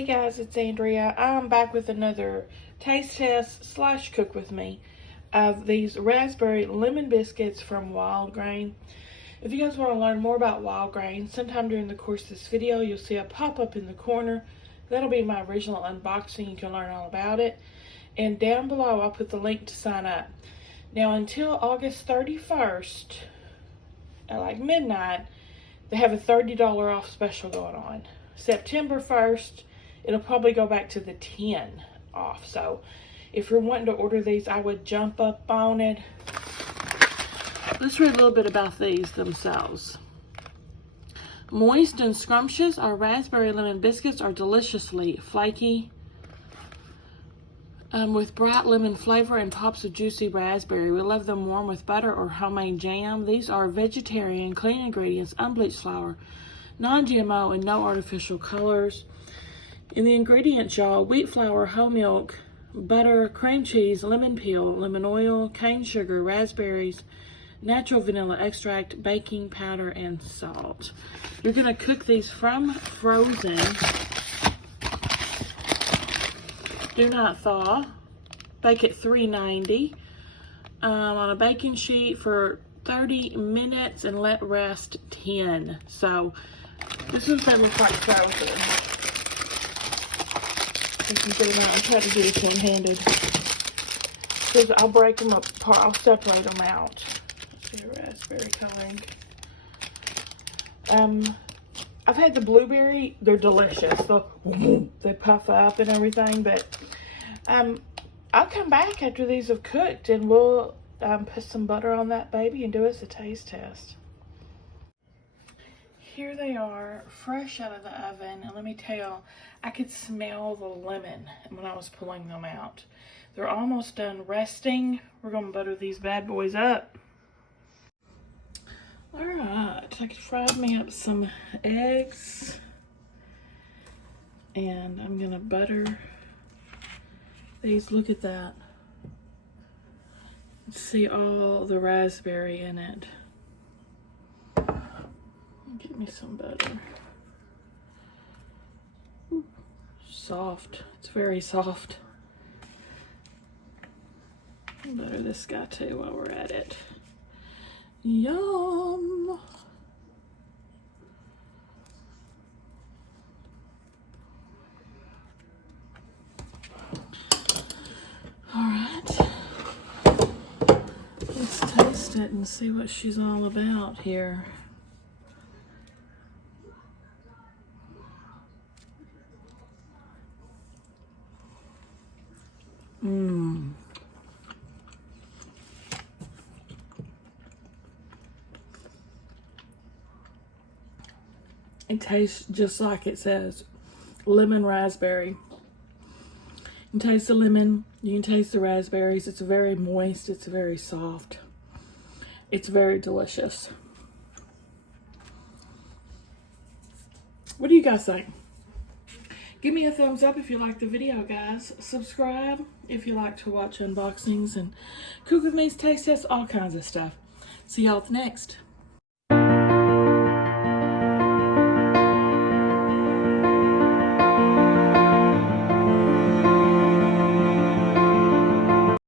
Hey guys, it's Andrea. I'm back with another taste test slash cook with me of these raspberry lemon biscuits from Wildgrain. If you guys want to learn more about Wildgrain, sometime during the course of this video, you'll see a pop-up in the corner. That'll be my original unboxing. You can learn all about it. And down below, I'll put the link to sign up. Now, until August 31st, at like midnight, they have a $30 off special going on. September 1st, it'll probably go back to the 10 off. So if you're wanting to order these, I would jump up on it. Let's read a little bit about these themselves. Moist and scrumptious, our raspberry lemon biscuits are deliciously flaky with bright lemon flavor and pops of juicy raspberry. We love them warm with butter or homemade jam. These are vegetarian, clean ingredients, unbleached flour, non-GMO, and no artificial colors. In the ingredients, y'all, wheat flour, whole milk, butter, cream cheese, lemon peel, lemon oil, cane sugar, raspberries, natural vanilla extract, baking powder, and salt. You're going to cook these from frozen. Do not thaw. Bake at 390 on a baking sheet for 30 minutes and let rest 10. So this is going to look like frozen. You can get them out and try to do this one-handed. Because I'll break them apart. I'll separate them out. Let's see, raspberry coloring. I've had the blueberry. They're delicious. They puff up and everything. But I'll come back after these have cooked and we'll put some butter on that baby and do us a taste test. Here they are, fresh out of the oven, and let me tell you, I could smell the lemon when I was pulling them out. They're almost done resting. We're going to butter these bad boys up. Alright, I fried me up some eggs, and I'm going to butter these. Look at that. See all the raspberry in it. Get me some butter. Ooh, soft. It's very soft. I'll butter this guy too while we're at it. Yum! Alright. Let's taste it and see what she's all about here. It tastes just like it says, lemon raspberry. You can taste the lemon, you can taste the raspberries. It's very moist, it's very soft. It's very delicious. What do you guys think? Give me a thumbs up if you like the video, guys. Subscribe if you like to watch unboxings and cook with me's taste tests, all kinds of stuff. See y'all at the next.